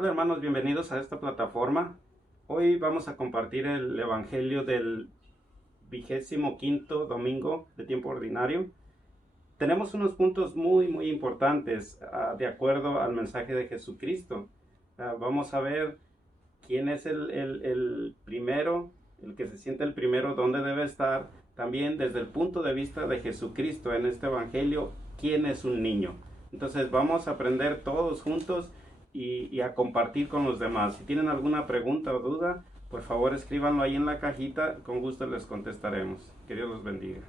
Hola hermanos, bienvenidos a esta plataforma. Hoy vamos a compartir el Evangelio del 25º domingo de tiempo ordinario. Tenemos unos puntos muy importantes de acuerdo al mensaje de Jesucristo. Vamos a ver quién es el primero, el que se siente el primero, dónde debe estar. También desde el punto de vista de Jesucristo en este Evangelio, quién es un niño. Entonces vamos a aprender todos juntos y a compartir con los demás. Si tienen alguna pregunta o duda, por favor escríbanlo ahí en la cajita, con gusto les contestaremos. Que Dios los bendiga.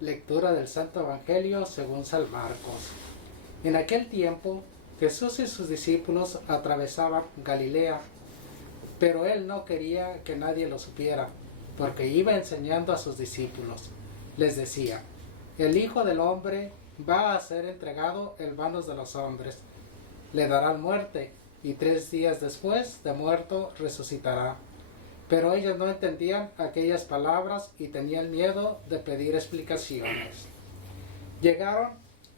Lectura del Santo Evangelio según San Marcos. En aquel tiempo, Jesús y sus discípulos atravesaban Galilea, pero él no quería que nadie lo supiera, porque iba enseñando a sus discípulos. Les decía: el Hijo del Hombre va a ser entregado en manos de los hombres. Le darán muerte, y 3 días después de muerto resucitará. Pero ellos no entendían aquellas palabras y tenían miedo de pedir explicaciones. Llegaron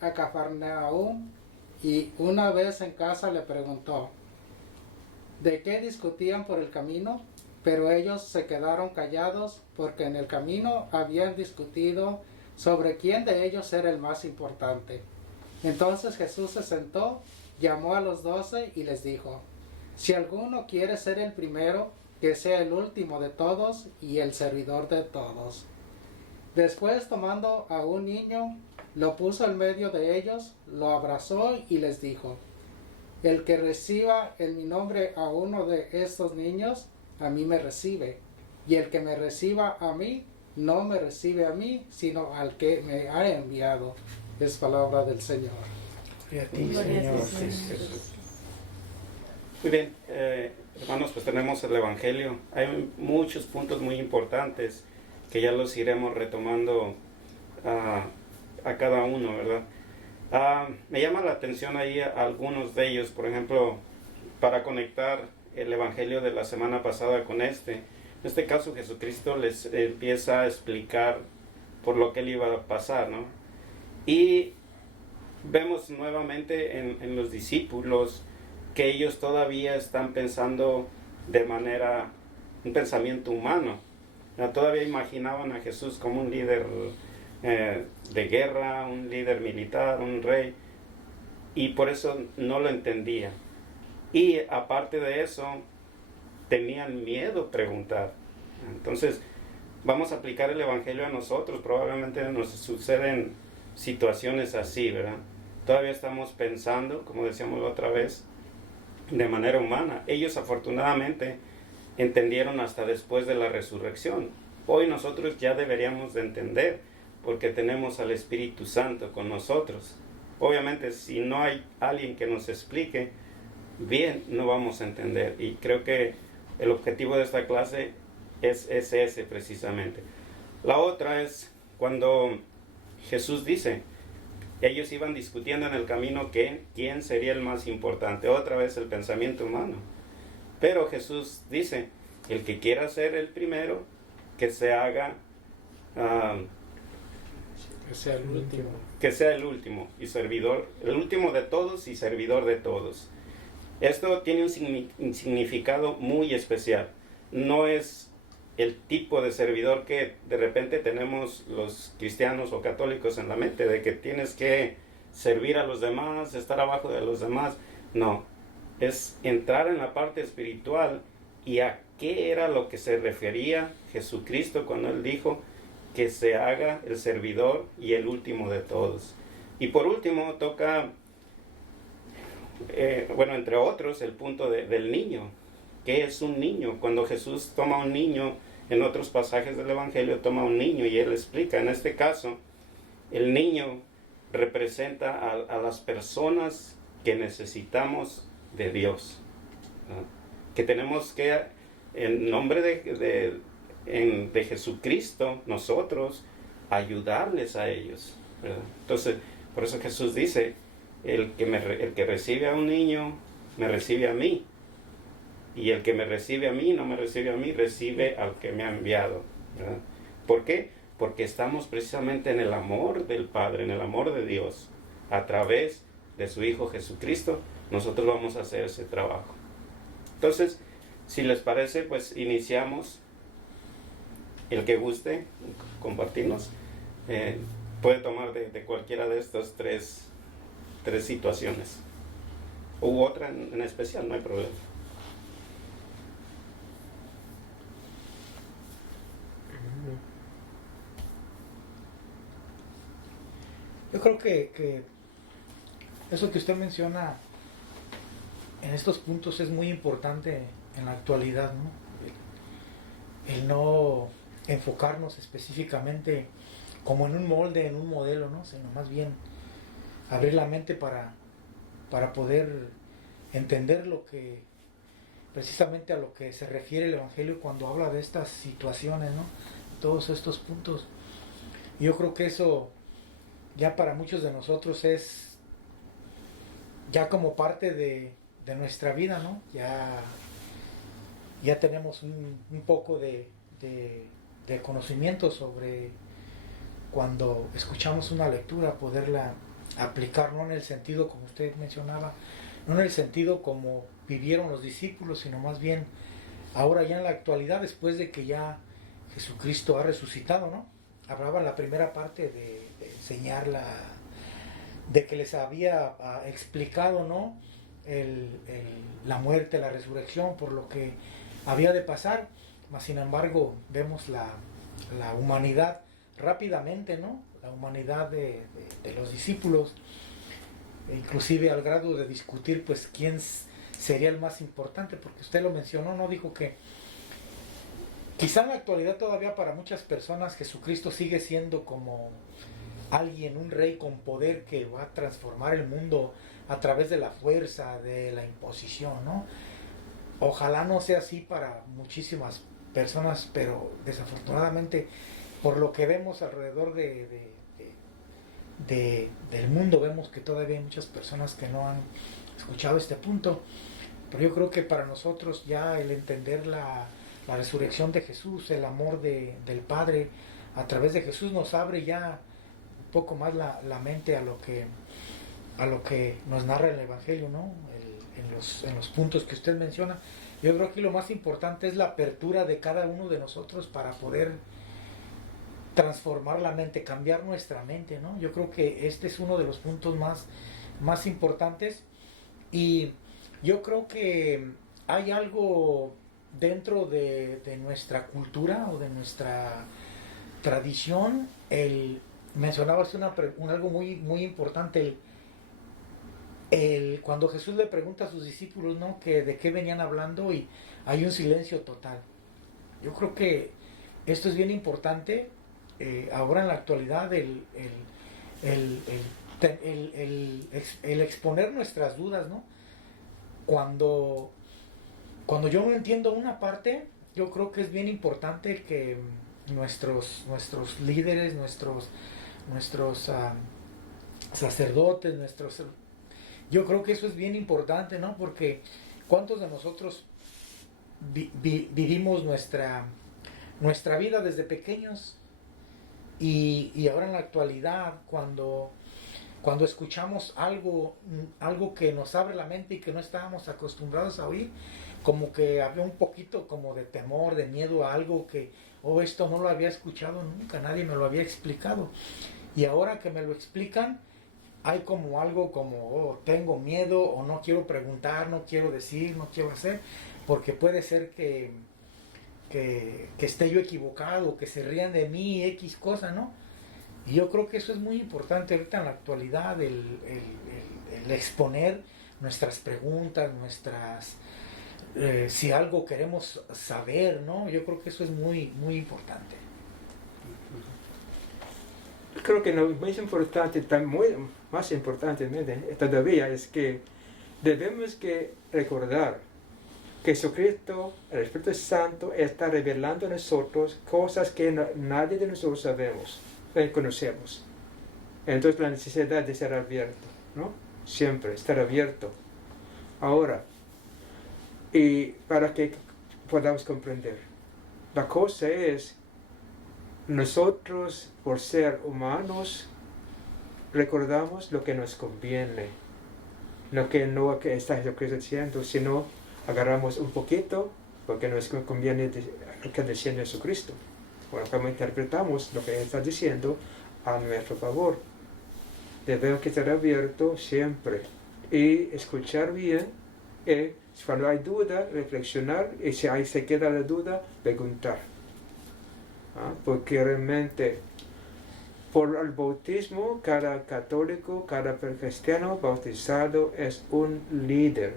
a Cafarnaúm y una vez en casa le preguntó de qué discutían por el camino, pero ellos se quedaron callados porque en el camino habían discutido sobre quién de ellos era el más importante. Entonces Jesús se sentó, llamó a los 12 y les dijo: si alguno quiere ser el primero, que sea el último de todos y el servidor de todos. Después, tomando a un niño, lo puso en medio de ellos, lo abrazó y les dijo: el que reciba en mi nombre a uno de estos niños, a mí me recibe, y el que me reciba a mí, no me recibe a mí, sino al que me ha enviado. Es palabra del Señor. Gloria a ti, Señor Jesús. Muy bien, hermanos, pues tenemos el Evangelio. Hay muchos puntos muy importantes que ya los iremos retomando a cada uno, ¿verdad? Me llama la atención ahí algunos de ellos, por ejemplo, para conectar el Evangelio de la semana pasada con este. En este caso, Jesucristo les empieza a explicar por lo que él iba a pasar, ¿no? Y vemos nuevamente en los discípulos que ellos todavía están pensando de manera, un pensamiento humano. Todavía imaginaban a Jesús como un líder de guerra, un líder militar, un rey, y por eso no lo entendían. Y aparte de eso, tenían miedo a preguntar. Entonces, vamos a aplicar el Evangelio a nosotros. Probablemente nos suceden situaciones así, ¿verdad? Todavía estamos pensando, como decíamos la otra vez, de manera humana. Ellos afortunadamente entendieron hasta después de la resurrección. Hoy nosotros ya deberíamos de entender, porque tenemos al Espíritu Santo con nosotros. Obviamente, si no hay alguien que nos explique bien, no vamos a entender. Y creo que el objetivo de esta clase es ese precisamente. La otra es cuando Jesús dice: ellos iban discutiendo en el camino quién sería el más importante. Otra vez el pensamiento humano. Pero Jesús dice: el que quiera ser el primero, que se haga, Que sea el último. que sea el último y servidor, el último de todos y servidor de todos. Esto tiene un significado muy especial. No es el tipo de servidor que de repente tenemos los cristianos o católicos en la mente, de que tienes que servir a los demás, estar abajo de los demás. No, es entrar en la parte espiritual. ¿Y a qué era lo que se refería Jesucristo cuando él dijo que se haga el servidor y el último de todos? Y por último toca, entre otros, el punto del niño. ¿Qué es un niño? Cuando Jesús toma un niño, en otros pasajes del Evangelio toma un niño y él explica. En este caso, el niño representa a las personas que necesitamos de Dios, ¿no? Que tenemos que, en nombre de Jesucristo, nosotros ayudarles a ellos, ¿verdad? Entonces, por eso Jesús dice: el que recibe a un niño, me recibe a mí. Y el que me recibe a mí, no me recibe a mí, recibe al que me ha enviado, ¿verdad? ¿Por qué? Porque estamos precisamente en el amor del Padre, en el amor de Dios, a través de su Hijo Jesucristo, nosotros vamos a hacer ese trabajo. Entonces, si les parece, pues iniciamos. El que guste compartirnos, puede tomar de cualquiera de estas tres situaciones. U otra en especial, no hay problema. Yo creo que eso que usted menciona en estos puntos es muy importante en la actualidad, ¿no? El no enfocarnos específicamente como en un molde, en un modelo, ¿no? Sino más bien abrir la mente para poder entender lo que precisamente a lo que se refiere el Evangelio cuando habla de estas situaciones, ¿no? Todos estos puntos. Yo creo que eso ya para muchos de nosotros es ya como parte de nuestra vida, ¿no? Ya tenemos un poco de conocimiento sobre cuando escuchamos una lectura, poderla aplicar, no en el sentido como usted mencionaba, no en el sentido como vivieron los discípulos, sino más bien ahora ya en la actualidad, después de que ya Jesucristo ha resucitado, ¿no? Hablaba en la primera parte de enseñar de que les había explicado, ¿no? La muerte, la resurrección, por lo que había de pasar, mas sin embargo vemos la humanidad rápidamente, ¿no? La humanidad de los discípulos, inclusive al grado de discutir pues quién sería el más importante, porque usted lo mencionó, ¿no? Dijo que quizá en la actualidad todavía para muchas personas Jesucristo sigue siendo como alguien, un rey con poder que va a transformar el mundo a través de la fuerza, de la imposición, ¿no? Ojalá no sea así para muchísimas personas, pero desafortunadamente por lo que vemos alrededor del mundo, vemos que todavía hay muchas personas que no han escuchado este punto. Pero yo creo que para nosotros ya el entender la resurrección de Jesús, el amor del Padre a través de Jesús nos abre ya un poco más la mente a lo que nos narra el Evangelio, ¿no? En los puntos que usted menciona. Yo creo que lo más importante es la apertura de cada uno de nosotros para poder transformar la mente, cambiar nuestra mente, ¿no? Yo creo que este es uno de los puntos más importantes, y yo creo que hay algo dentro de nuestra cultura o de nuestra tradición. Mencionabas algo muy importante, cuando Jesús le pregunta a sus discípulos, ¿no? Que de qué venían hablando, y hay un silencio total. Yo creo que esto es bien importante ahora en la actualidad, el exponer nuestras dudas, ¿no? Cuando yo no entiendo una parte, yo creo que es bien importante que nuestros líderes, nuestros sacerdotes, yo creo que eso es bien importante, ¿no? Porque ¿cuántos de nosotros vivimos nuestra vida desde pequeños? Y ahora en la actualidad, cuando escuchamos algo que nos abre la mente y que no estábamos acostumbrados a oír, como que había un poquito como de temor, de miedo a algo que, esto no lo había escuchado nunca, nadie me lo había explicado. Y ahora que me lo explican, hay como algo como, tengo miedo, o no quiero preguntar, no quiero decir, no quiero hacer, porque puede ser que esté yo equivocado, que se rían de mí, X cosa, ¿no? Y yo creo que eso es muy importante ahorita en la actualidad, el exponer nuestras preguntas, si algo queremos saber, ¿no? Yo creo que eso es muy, muy importante. Creo que lo más importante, más importante todavía, es que debemos que recordar que Jesucristo, el Espíritu Santo, está revelando a nosotros cosas que nadie de nosotros sabemos, conocemos. Entonces la necesidad de ser abierto, ¿no? Siempre estar abierto. Ahora, y para que podamos comprender, la cosa es, nosotros por ser humanos recordamos lo que nos conviene, No que está Jesucristo diciendo, sino agarramos un poquito, porque nos conviene lo que diciendo Jesucristo. Bueno, como interpretamos lo que está diciendo a nuestro favor. Debemos que estar abiertos siempre y escuchar bien. Y cuando hay duda, reflexionar, y si ahí se queda la duda, preguntar. Porque realmente por el bautismo, cada católico, cada cristiano bautizado es un líder.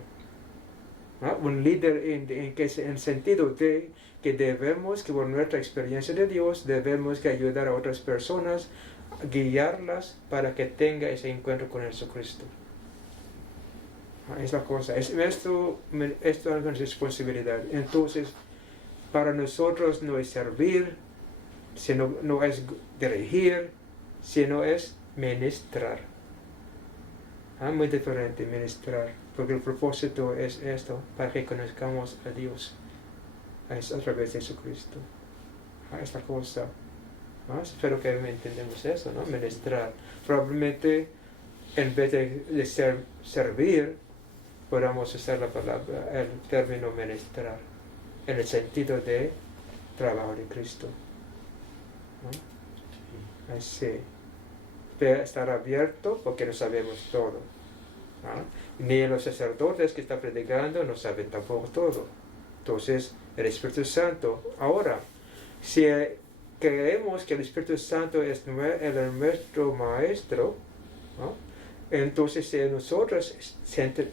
Un líder en el sentido de que debemos, que por nuestra experiencia de Dios, debemos que ayudar a otras personas, guiarlas para que tenga ese encuentro con Jesucristo. Es la cosa, esto es una responsabilidad. Entonces, para nosotros no es servir, sino no es dirigir, sino es ministrar. Muy diferente, ministrar, porque el propósito es esto, para que conozcamos a Dios es a través de Jesucristo. Esta cosa. Espero que me entendemos eso, ¿no? Ministrar. Probablemente en vez de servir, podamos usar la palabra, el término ministrar, en el sentido de trabajo de Cristo. Así. De estar abierto porque no sabemos todo. Ni los sacerdotes que están predicando no saben tampoco todo. Entonces, el Espíritu Santo, ahora, si creemos que el Espíritu Santo es nuestro maestro, entonces si nosotros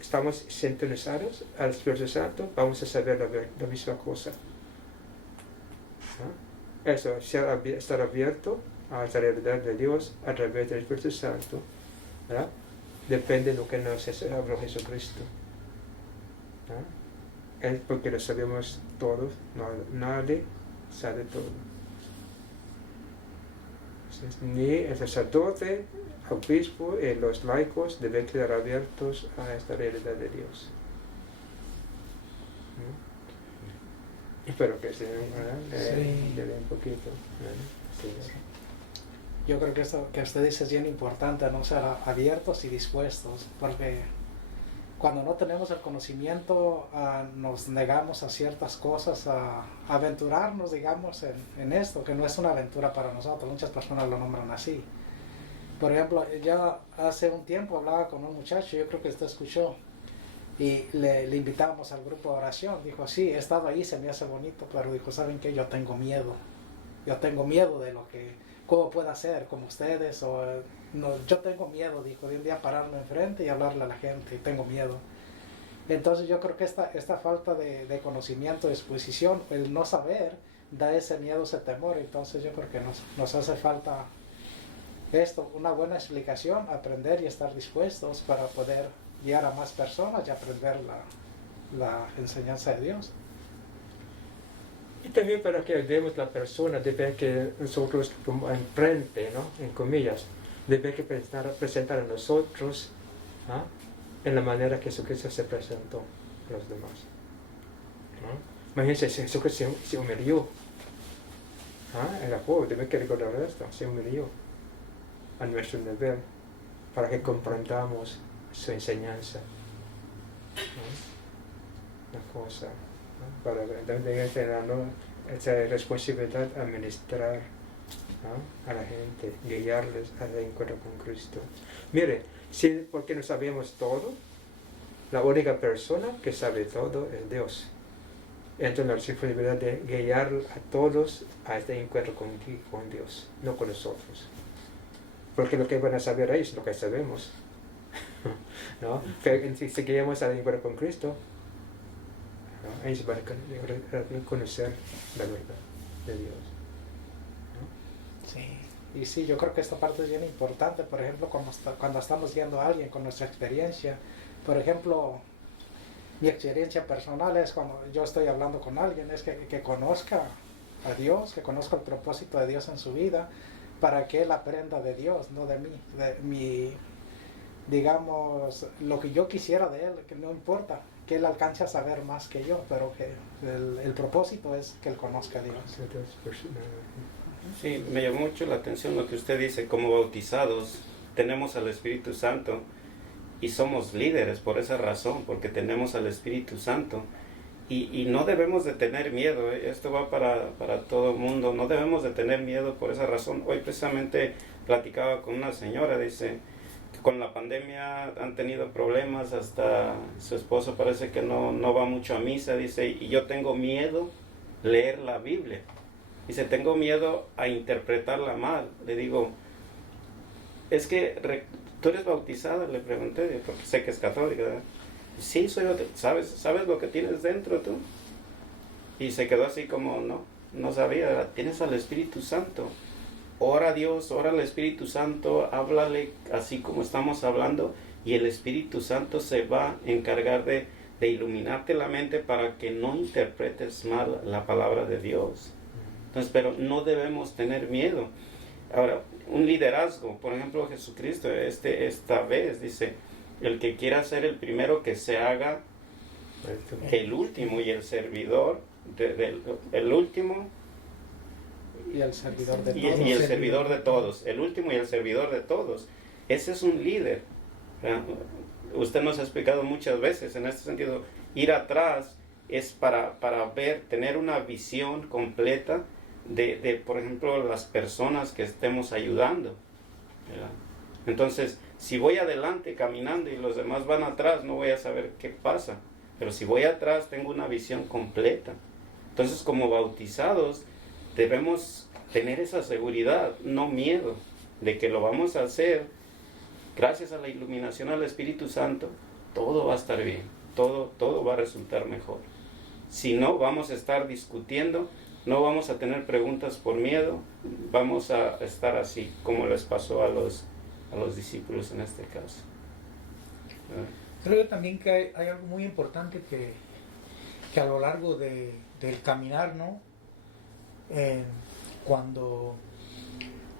estamos sintonizados al Espíritu Santo, vamos a saber la misma cosa. Eso, estar abierto a la realidad de Dios a través del Espíritu Santo, ¿verdad? Depende de lo que nos habló Jesucristo. Es porque lo sabemos todos, nadie sabe todo. Entonces, ni el sacerdote, el obispo y los laicos deben quedar abiertos a esta realidad de Dios. Espero que se un poquito. Sí. Yo creo que esto que usted dice es bien importante, no ser abiertos y dispuestos, porque cuando no tenemos el conocimiento nos negamos a ciertas cosas, a aventurarnos, digamos, en esto, que no es una aventura para nosotros. Muchas personas lo nombran así. Por ejemplo, ya hace un tiempo hablaba con un muchacho, yo creo que usted escuchó, y le invitábamos al grupo de oración. Dijo, sí, he estado ahí, se me hace bonito, pero dijo, ¿saben qué? Yo tengo miedo de lo que, cómo pueda ser como ustedes, o no, yo tengo miedo, dijo, de un día pararme enfrente y hablarle a la gente, y tengo miedo. Entonces yo creo que esta falta de conocimiento, de exposición, el no saber, da ese miedo, ese temor. Entonces yo creo que nos hace falta esto, una buena explicación, aprender y estar dispuestos para poder guiar a más personas y aprender la enseñanza de Dios. Y también para que ayudemos a la persona, debe que nosotros como enfrente, ¿no? En comillas, debe que presentar a nosotros en la manera que Jesucristo se presentó a los demás. Imagínense, Jesucristo se humilló. El apóstol debe que recordar esto, se humilló a nuestro nivel para que comprendamos su enseñanza. Una cosa. Para esa responsabilidad de administrar a la gente, guiarles al encuentro con Cristo. Mire, porque no sabemos todo, la única persona que sabe todo es Dios. Entonces la responsabilidad de guiar a todos a este encuentro con Dios, no con nosotros. Porque lo que van a saber ahí es lo que sabemos. ¿No? Si guiamos al encuentro con Cristo, ellos van a conocer la verdad de Dios. Sí. Y sí, yo creo que esta parte es bien importante. Por ejemplo, cuando estamos guiando a alguien con nuestra experiencia, por ejemplo, mi experiencia personal es cuando yo estoy hablando con alguien, es que conozca a Dios, que conozca el propósito de Dios en su vida, para que él aprenda de Dios, no de mí, de mi, digamos, lo que yo quisiera de él, que no importa, que él alcance a saber más que yo, pero que el propósito es que él conozca a Dios. Sí, me llamó mucho la atención lo que usted dice, como bautizados tenemos al Espíritu Santo, y somos líderes por esa razón, porque tenemos al Espíritu Santo. Y no debemos de tener miedo, esto va para todo el mundo, no debemos de tener miedo por esa razón. Hoy precisamente platicaba con una señora, dice que con la pandemia han tenido problemas, hasta su esposo parece que no va mucho a misa, dice, y yo tengo miedo leer la Biblia. Dice, tengo miedo a interpretarla mal. Le digo, es que tú eres bautizada, le pregunté, porque sé que es católica, ¿verdad? Sí, ¿sabes lo que tienes dentro tú? Y se quedó así como, no sabía, ¿verdad? Tienes al Espíritu Santo. Ora a Dios, ora al Espíritu Santo, háblale así como estamos hablando, y el Espíritu Santo se va a encargar de iluminarte la mente para que no interpretes mal la palabra de Dios. Entonces, pero no debemos tener miedo. Ahora, un liderazgo, por ejemplo, Jesucristo, esta vez dice, el que quiera ser el primero, que se haga el último, y el servidor el último Y el servidor de y todos. el servidor de todos, el último y el servidor de todos. Ese es un líder. Usted nos ha explicado muchas veces en este sentido, ir atrás es para ver, tener una visión completa de, por ejemplo, las personas que estemos ayudando, ¿verdad? Entonces, si voy adelante caminando y los demás van atrás, no voy a saber qué pasa. Pero si voy atrás, tengo una visión completa. Entonces, como bautizados, debemos tener esa seguridad, no miedo, de que lo vamos a hacer. Gracias a la iluminación al Espíritu Santo, todo va a estar bien, todo va a resultar mejor. Si no, vamos a estar discutiendo, no vamos a tener preguntas por miedo, vamos a estar así, como les pasó a los discípulos en este caso. Creo yo también que hay algo muy importante que a lo largo del caminar, ¿no? Cuando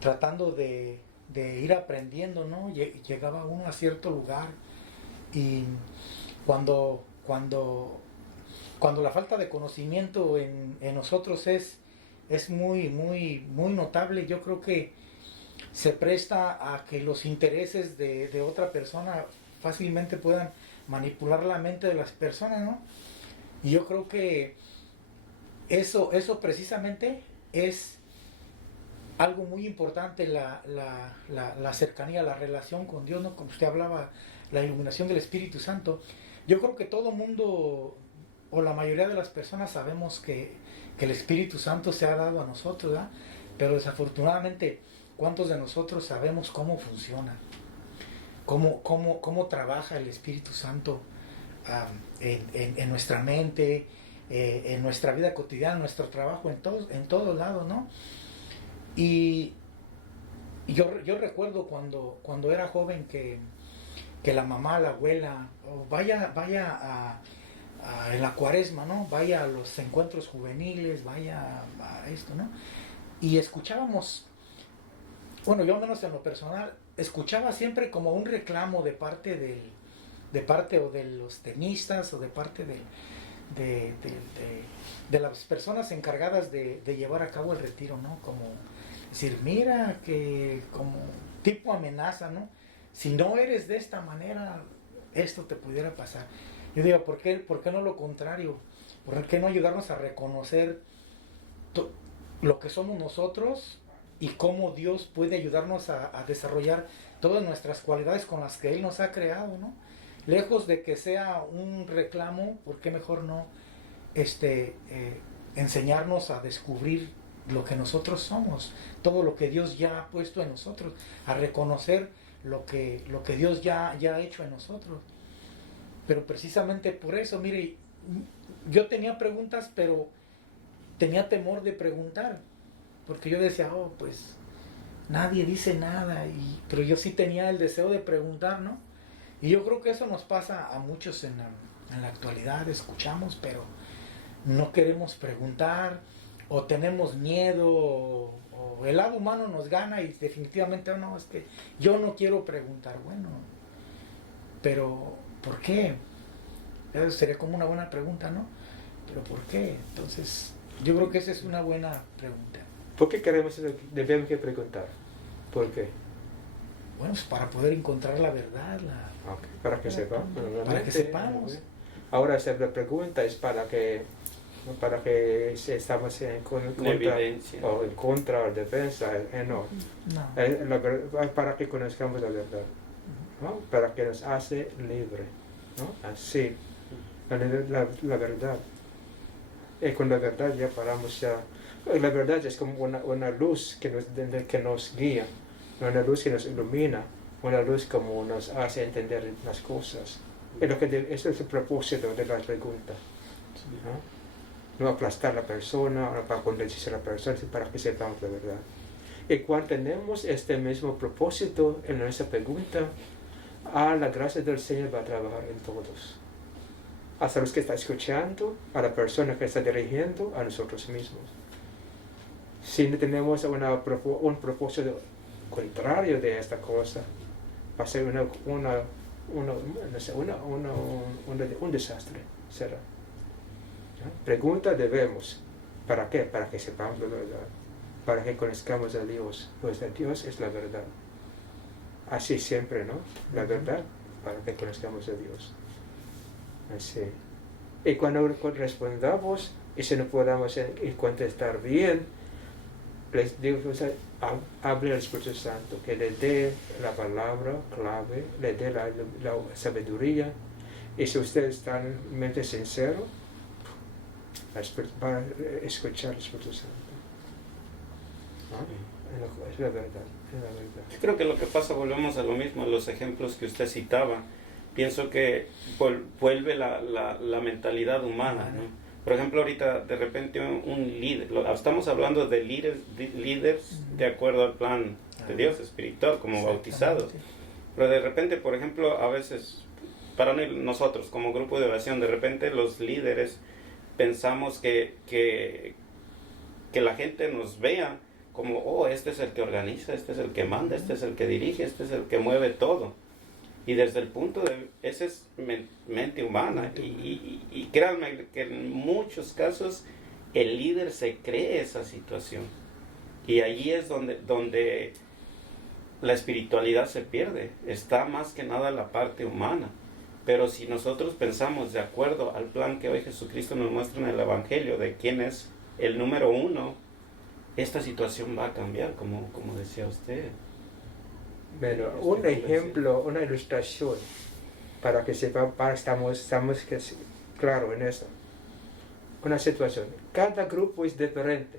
tratando de ir aprendiendo, ¿no? Llegaba uno a cierto lugar, y cuando la falta de conocimiento en nosotros es muy notable, yo creo que se presta a que los intereses de otra persona fácilmente puedan manipular la mente de las personas, ¿no? Y yo creo que eso precisamente es algo muy importante, la cercanía, la relación con Dios, ¿no? Como usted hablaba, la iluminación del Espíritu Santo. Yo creo que todo mundo, o la mayoría de las personas, sabemos que el Espíritu Santo se ha dado a nosotros, ¿verdad? Pero desafortunadamente, ¿cuántos de nosotros sabemos cómo funciona? ¿Cómo trabaja el Espíritu Santo en nuestra mente, en nuestra vida cotidiana, en nuestro trabajo, en todos lados, ¿no? Y yo recuerdo cuando era joven que la mamá, la abuela, vaya en la cuaresma, ¿no? Vaya a los encuentros juveniles, vaya a esto, ¿no? Y escuchábamos, bueno, yo al menos en lo personal, escuchaba siempre como un reclamo de parte o de los tenistas, o de parte de las personas encargadas de llevar a cabo el retiro, ¿no? Como decir, mira, que como tipo amenaza, ¿no? Si no eres de esta manera, esto te pudiera pasar. Yo digo, ¿por qué no lo contrario? ¿Por qué no ayudarnos a reconocer lo que somos nosotros y cómo Dios puede ayudarnos a desarrollar todas nuestras cualidades con las que Él nos ha creado, ¿no? Lejos de que sea un reclamo, ¿por qué mejor no enseñarnos a descubrir lo que nosotros somos, todo lo que Dios ya ha puesto en nosotros, a reconocer lo que Dios ya ha hecho en nosotros? Pero precisamente por eso, mire, yo tenía preguntas, pero tenía temor de preguntar, porque yo decía, pues nadie dice nada, pero yo sí tenía el deseo de preguntar, ¿no? Y yo creo que eso nos pasa a muchos en la actualidad, escuchamos, pero no queremos preguntar, o tenemos miedo, o el lado humano nos gana y definitivamente no, es que yo no quiero preguntar. Bueno, pero ¿por qué? Eso sería como una buena pregunta, ¿no? Pero ¿por qué? Entonces, yo creo que esa es una buena pregunta. ¿Por qué debemos que preguntar? ¿Por qué? Bueno, pues para poder encontrar la verdad, Ok, para que sepamos. Para que Normalmente, sepamos. Ahora la pregunta es para que si estamos en contra evidencia. o en contra o defensa, no. No. Para que conozcamos la verdad, ¿no? Para que nos hace libre, ¿no? Así, la verdad. Y con la verdad ya paramos ya. La verdad es como una luz que nos guía, una luz que nos ilumina, una luz como nos hace entender las cosas. Eso es el propósito de la pregunta. No aplastar a la persona, no para convencer a la persona, sino para que sepamos la verdad. Y cuando tenemos este mismo propósito en nuestra pregunta, la gracia del Señor va a trabajar en todos. Hasta los que están escuchando, a la persona que está dirigiendo, a nosotros mismos. Si no tenemos un propósito contrario de esta cosa, va a ser un desastre. Será. ¿Ya? Pregunta debemos. ¿Para qué? Para que sepamos la verdad. Para que conozcamos a Dios. Pues Dios es la verdad. Así siempre, ¿no? La verdad, para que conozcamos a Dios. Así. Y cuando respondamos, y si no podamos contestar bien, les digo, hable al Espíritu Santo, que le dé la palabra clave, le dé la sabiduría, y si usted está en mente sincero, va a escuchar al Espíritu Santo. ¿No? Es la verdad, es la verdad. Yo creo que lo que pasa, volvemos a lo mismo, a los ejemplos que usted citaba. Pienso que vuelve la mentalidad humana, ¿no? Por ejemplo, ahorita de repente un líder, estamos hablando de líderes de acuerdo al plan de Dios espiritual, como bautizados. Pero de repente, por ejemplo, a veces, para nosotros como grupo de oración, de repente los líderes pensamos que la gente nos vea como, oh, este es el que organiza, este es el que manda, este es el que dirige, este es el que mueve todo. Y desde el punto de, esa es mente humana. Y créanme que en muchos casos el líder se cree esa situación. Y allí es donde la espiritualidad se pierde. Está más que nada la parte humana. Pero si nosotros pensamos de acuerdo al plan que hoy Jesucristo nos muestra en el Evangelio, de quién es el número uno, esta situación va a cambiar, como decía usted. Bueno, un ejemplo, una ilustración, para que estamos claros en eso. Una situación. Cada grupo es diferente.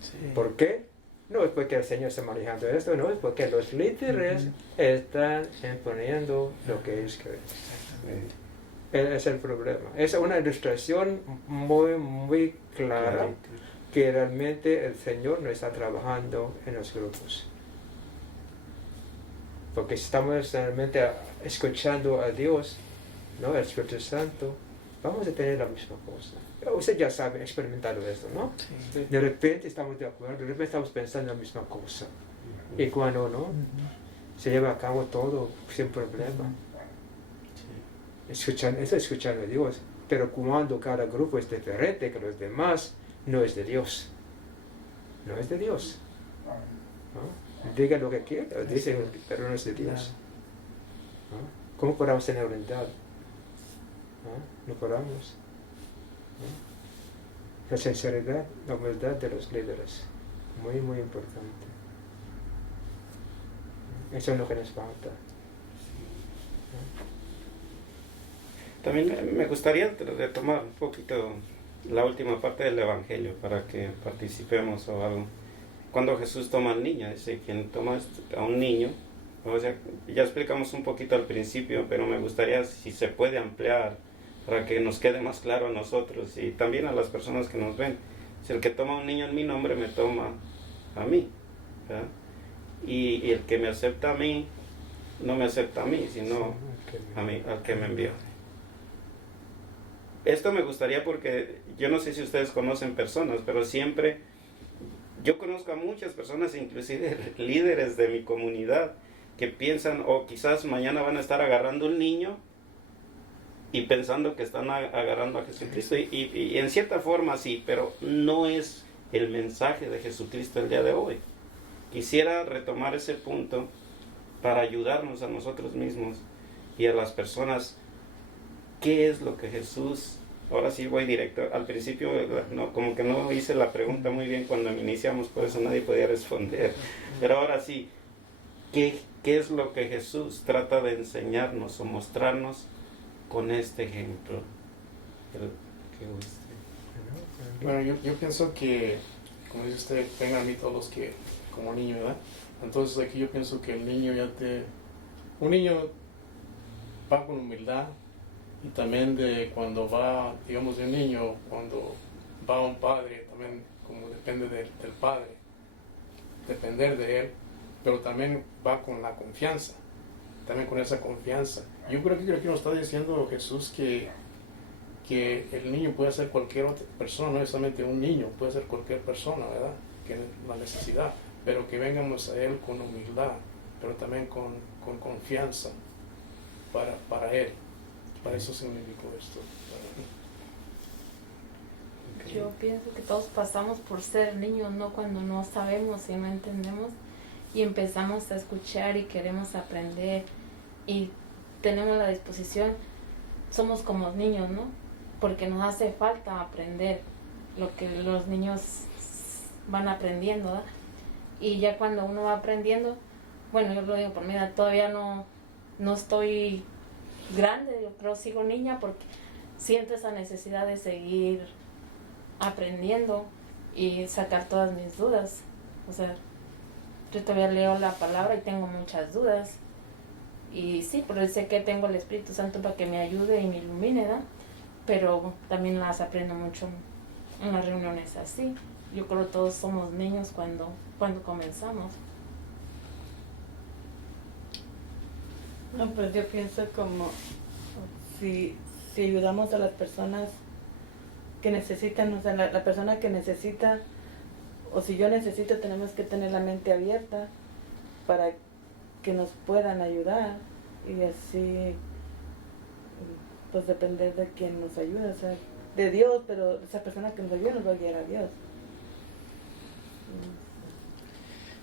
Sí. ¿Por qué? No es porque el Señor está manejando esto, no es porque los líderes están imponiendo lo que ellos creen. Ese es el problema. Es una ilustración muy, muy clara que realmente el Señor no está trabajando en los grupos. Porque si estamos realmente escuchando a Dios, ¿no? El Espíritu Santo, vamos a tener la misma cosa. Usted ya sabe, experimentado esto, ¿no? Sí. De repente estamos de acuerdo, de repente estamos pensando en la misma cosa. Y cuando no, se lleva a cabo todo sin problema. Escuchando a Dios. Pero cuando cada grupo es diferente que los demás, no es de Dios. No es de Dios. ¿No? Diga lo que quiera, dice, pero no es de Dios. ¿No? ¿Cómo podemos tener unidad? ¿No podamos? ¿No? La sinceridad, la humildad de los líderes, muy, muy importante. Eso es lo que nos falta. También me gustaría retomar un poquito la última parte del Evangelio para que participemos o algo. Cuando Jesús toma al niño, dice, quien toma a un niño, o sea, ya explicamos un poquito al principio, pero me gustaría si se puede ampliar para que nos quede más claro a nosotros y también a las personas que nos ven. Si el que toma a un niño en mi nombre me toma a mí, ¿verdad? Y el que me acepta a mí, no me acepta a mí, sino al que me envió. Esto me gustaría porque yo no sé si ustedes conocen personas, pero siempre yo conozco a muchas personas, inclusive líderes de mi comunidad, que piensan o quizás mañana van a estar agarrando un niño y pensando que están agarrando a Jesucristo y en cierta forma sí, pero no es el mensaje de Jesucristo el día de hoy. Quisiera retomar ese punto para ayudarnos a nosotros mismos y a las personas qué es lo que Jesús, ahora sí voy directo, al principio no, como que no hice la pregunta muy bien cuando iniciamos, por eso nadie podía responder, pero ahora sí, ¿qué es lo que Jesús trata de enseñarnos o mostrarnos con este ejemplo? ¿Qué guste? Bueno, yo pienso que, como dice usted, vengan a mí todos los que, como niño, ¿verdad? Entonces aquí yo pienso que el niño un niño va con humildad, y también de cuando va, digamos, de un niño, cuando va a un padre, también como depende del padre, depender de él, pero también va con la confianza, también con esa confianza. Yo creo que nos está diciendo Jesús que el niño puede ser cualquier otra persona, no necesariamente un niño, puede ser cualquier persona, ¿verdad? Que la necesidad, pero que vengamos a Él con humildad, pero también con confianza para Él. Para eso significó esto. Yo pienso que todos pasamos por ser niños, ¿no? Cuando no sabemos y no entendemos y empezamos a escuchar y queremos aprender y tenemos la disposición, somos como niños, ¿no? Porque nos hace falta aprender lo que los niños van aprendiendo, ¿verdad? Y ya cuando uno va aprendiendo, bueno, yo lo digo por mí, todavía no estoy grande, yo creo sigo niña porque siento esa necesidad de seguir aprendiendo y sacar todas mis dudas. O sea, yo todavía leo la palabra y tengo muchas dudas. Y sí, pero sé que tengo el Espíritu Santo para que me ayude y me ilumine, ¿verdad? Pero también las aprendo mucho en las reuniones así. Yo creo que todos somos niños cuando comenzamos. No, pues yo pienso como si ayudamos a las personas que necesitan, o sea, la persona que necesita, o si yo necesito, tenemos que tener la mente abierta para que nos puedan ayudar y así pues depender de quien nos ayuda, o sea, de Dios, pero esa persona que nos ayuda nos va a guiar a Dios.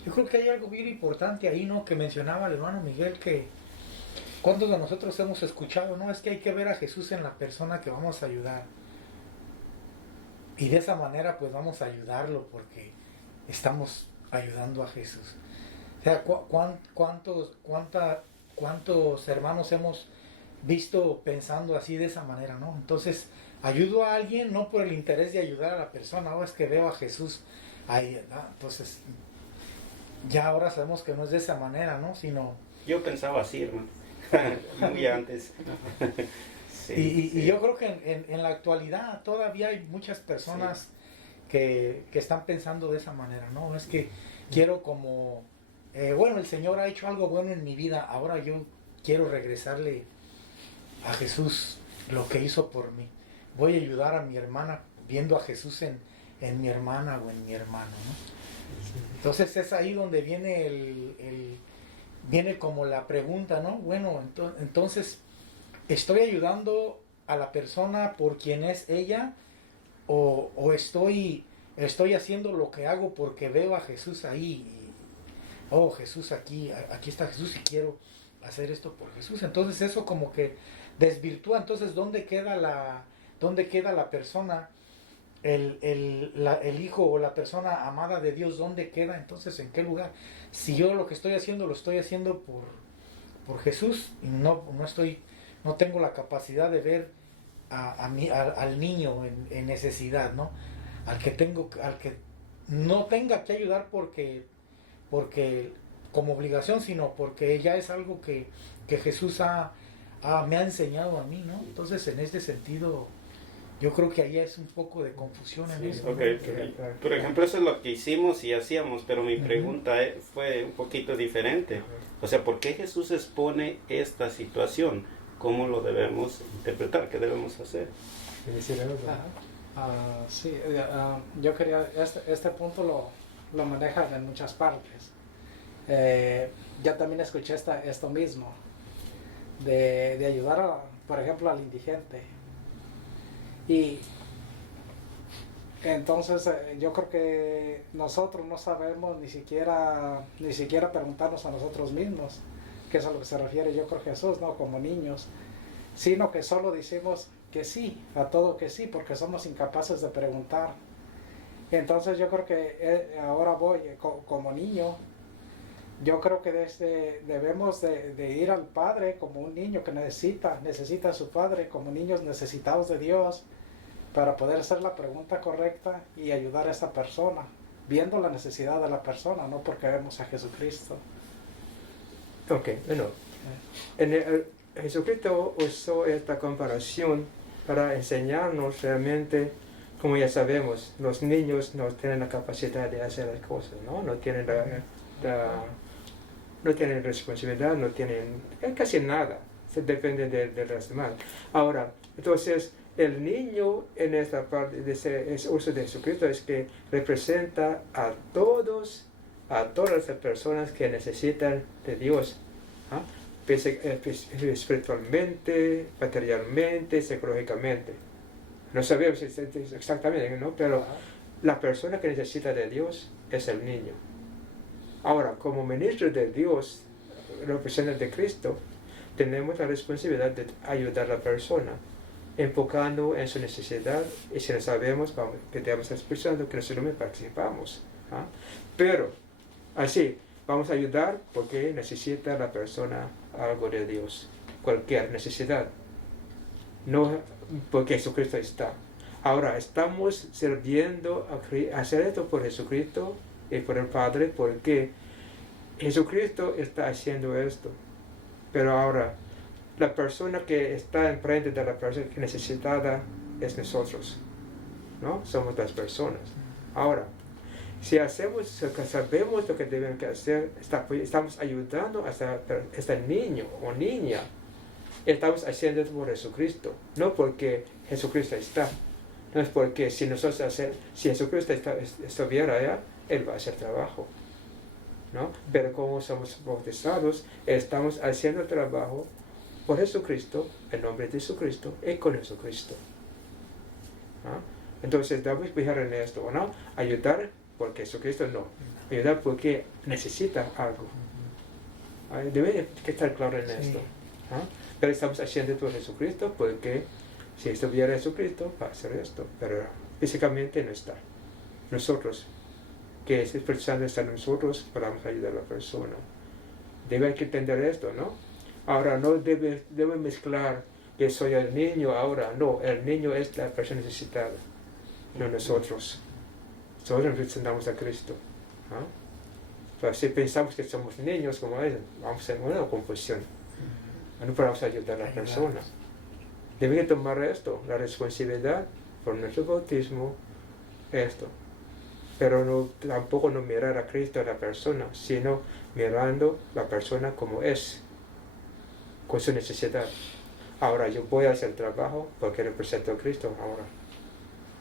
Yo creo que hay algo bien importante ahí, ¿no? Que mencionaba el hermano Miguel, que ¿cuántos de nosotros hemos escuchado? No, es que hay que ver a Jesús en la persona que vamos a ayudar. Y de esa manera pues vamos a ayudarlo porque estamos ayudando a Jesús. O sea, ¿cuántos hermanos hemos visto pensando así de esa manera, ¿no? Entonces, ayudo a alguien no por el interés de ayudar a la persona, o es que veo a Jesús ahí, ¿verdad? Entonces, ya ahora sabemos que no es de esa manera, ¿no? Sino... Yo pensaba así, hermano, muy antes. Sí, y yo creo que en la actualidad todavía hay muchas personas que están pensando de esa manera, ¿no? Es que quiero como, bueno, el Señor ha hecho algo bueno en mi vida, ahora yo quiero regresarle a Jesús lo que hizo por mí. Voy a ayudar a mi hermana viendo a Jesús en mi hermana o en mi hermano, ¿no? Entonces es ahí donde viene viene como la pregunta, ¿no? Bueno, entonces, ¿estoy ayudando a la persona por quien es ella? ¿O estoy haciendo lo que hago porque veo a Jesús ahí? Oh, Jesús aquí está Jesús y quiero hacer esto por Jesús. Entonces eso como que desvirtúa. Entonces, ¿dónde queda la persona? El hijo o la persona amada de Dios, ¿dónde queda? Entonces, ¿en qué lugar? Si yo lo que estoy haciendo lo estoy haciendo por Jesús y no tengo la capacidad de ver al niño en necesidad, ¿no? Al que no tenga que ayudar porque como obligación, sino porque ya es algo que Jesús me ha enseñado a mí, ¿no? Entonces, en este sentido, yo creo que ahí es un poco de confusión en eso. Okay. Por ejemplo, eso es lo que hicimos y hacíamos, pero mi pregunta fue un poquito diferente. O sea, ¿por qué Jesús expone esta situación? ¿Cómo lo debemos interpretar? ¿Qué debemos hacer? Yo quería, este punto lo manejan en muchas partes. Ya también escuché esto mismo, de ayudar, por ejemplo, al indigente. Y entonces yo creo que nosotros no sabemos ni siquiera preguntarnos a nosotros mismos que es a lo que se refiere yo creo Jesús, ¿no? Como niños, sino que solo decimos que sí, a todo que sí, porque somos incapaces de preguntar. Entonces yo creo que ahora voy como niño, yo creo que debemos de ir al Padre como un niño que necesita a su Padre, como niños necesitados de Dios, para poder hacer la pregunta correcta y ayudar a esa persona, viendo la necesidad de la persona, no porque vemos a Jesucristo. Ok, bueno. Jesucristo usó esta comparación para enseñarnos realmente, como ya sabemos, los niños no tienen la capacidad de hacer las cosas, ¿no? No tienen no tienen responsabilidad, no tienen casi nada, se depende de las demás. Ahora, entonces, el niño en esta parte de ese uso de Jesucristo es que representa a todas las personas que necesitan de Dios, ¿ah? Espiritualmente, materialmente, psicológicamente. No sabemos exactamente, ¿no? Pero la persona que necesita de Dios es el niño. Ahora, como ministros de Dios, representantes de Cristo, tenemos la responsabilidad de ayudar a la persona, enfocando en su necesidad, y si no sabemos, que estamos escuchando, que nosotros no participamos. ¿Ah? Pero, así, vamos a ayudar porque necesita la persona algo de Dios, cualquier necesidad, no porque Jesucristo está. Ahora, estamos sirviendo a hacer esto por Jesucristo y por el Padre, porque Jesucristo está haciendo esto. Pero ahora, la persona que está enfrente de la persona que necesitada es nosotros, ¿no? Somos las personas. Ahora, si hacemos lo que sabemos lo que debemos que hacer, estamos ayudando a este niño o niña. Estamos haciendo esto por Jesucristo, no porque Jesucristo está. No es porque si Jesucristo estuviera allá, Él va a hacer trabajo, ¿no? Pero como somos bautizados, estamos haciendo trabajo por Jesucristo, en nombre de Jesucristo y con Jesucristo. ¿No? Entonces debemos fijar en esto, ¿no? Ayudar porque Jesucristo no. Ayudar porque necesita algo. Debe estar claro en esto. ¿No? Pero estamos haciendo por Jesucristo porque si estuviera Jesucristo va a hacer esto. Pero físicamente no está. Nosotros, que es Espíritu Santo está en nosotros, podamos ayudar a la persona. Debe que entender esto, ¿no? Ahora no debe mezclar que soy el niño ahora. No, el niño es la persona necesitada, no nosotros. Nosotros representamos a Cristo. ¿Ah? Pero si pensamos que somos niños como ellos, vamos a tener una confusión. No podemos ayudar a la persona. Deben tomar esto, la responsabilidad por nuestro bautismo, esto. Pero tampoco no mirar a Cristo a la persona, sino mirando la persona como es, con su necesidad. Ahora yo voy a hacer el trabajo porque represento a Cristo ahora.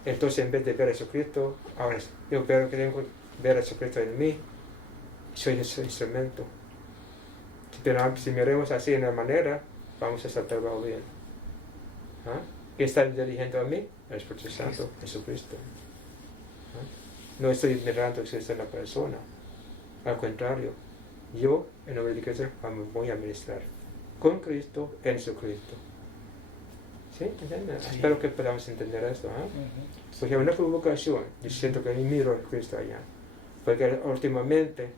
Entonces en vez de ver a Jesucristo, ahora yo veo que tengo que ver a Jesucristo en mí, soy ese instrumento. Si miremos así en la manera, vamos a hacer el trabajo bien. ¿Ah? ¿Qué está dirigiendo a mí? El Espíritu Santo, Jesucristo. ¿Ah? No estoy mirando si es la persona. Al contrario, yo en nombre de Cristo voy a ministrar con Cristo en Jesucristo. ¿Sí? Sí. Espero que podamos entender esto. Porque es una provocación. Yo siento que miro a Cristo allá. Porque últimamente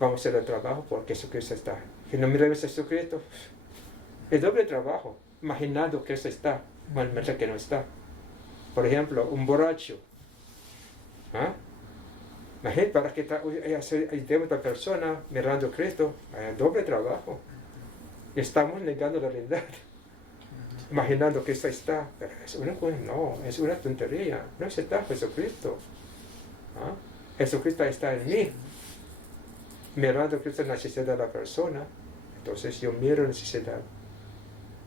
vamos a hacer el trabajo porque Jesucristo está. Si no miramos a Jesucristo, es doble trabajo. Imaginando que Cristo está, mientras que no está. Por ejemplo, un borracho. Imagínate para que ayudemos a la persona mirando a Cristo, es doble trabajo. Estamos negando la realidad. Imaginando que Cristo está, pero es una tontería. No está Jesucristo. Jesucristo está en mí. Mirando a Cristo la necesidad de la persona, entonces yo miro la necesidad.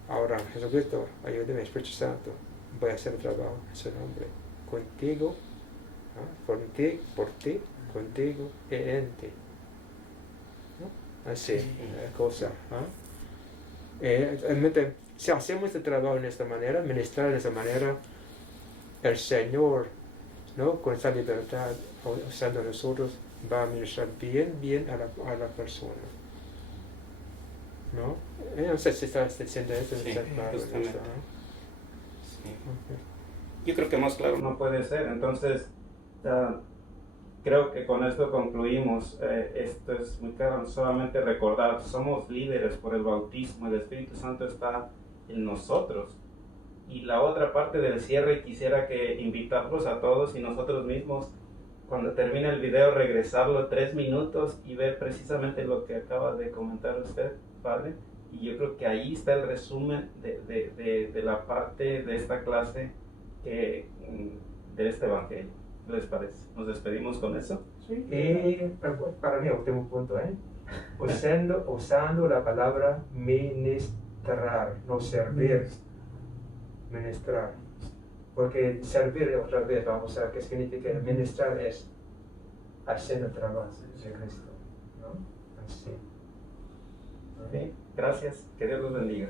Ahora, Jesucristo, ayúdame, Espíritu Santo, voy a hacer el trabajo en su nombre. Contigo, por ti, contigo y en ti. ¿No? Así, la cosa. Realmente, si hacemos el trabajo de esta manera, ministrar de esta manera, el Señor, ¿no? Con esa libertad, usando nosotros, va a ministrar bien a la persona. ¿no? No sé si estás diciendo eso, Sí, está claro en justamente. eso, ¿no? Sí. Ujú. Yo creo que más claro no puede ser. Entonces, creo que con esto concluimos. Esto es muy claro, solamente recordar, somos líderes por el bautismo, el Espíritu Santo está en nosotros. Y la otra parte del cierre, quisiera que invitarlos a todos y nosotros mismos, cuando termine el video, regresarlo 3 minutos y ver precisamente lo que acaba de comentar usted, Padre. Y yo creo que ahí está el resumen de la parte de esta clase, de este Evangelio. ¿Qué les parece? ¿Nos despedimos con eso? Sí, y para mí, último punto, usando la palabra ministrar, no servir, ministrar. Porque servir, otra vez, vamos a ver qué significa ministrar, es hacer el trabajo de Cristo, ¿no? Así. Sí. Gracias. Que Dios los bendiga.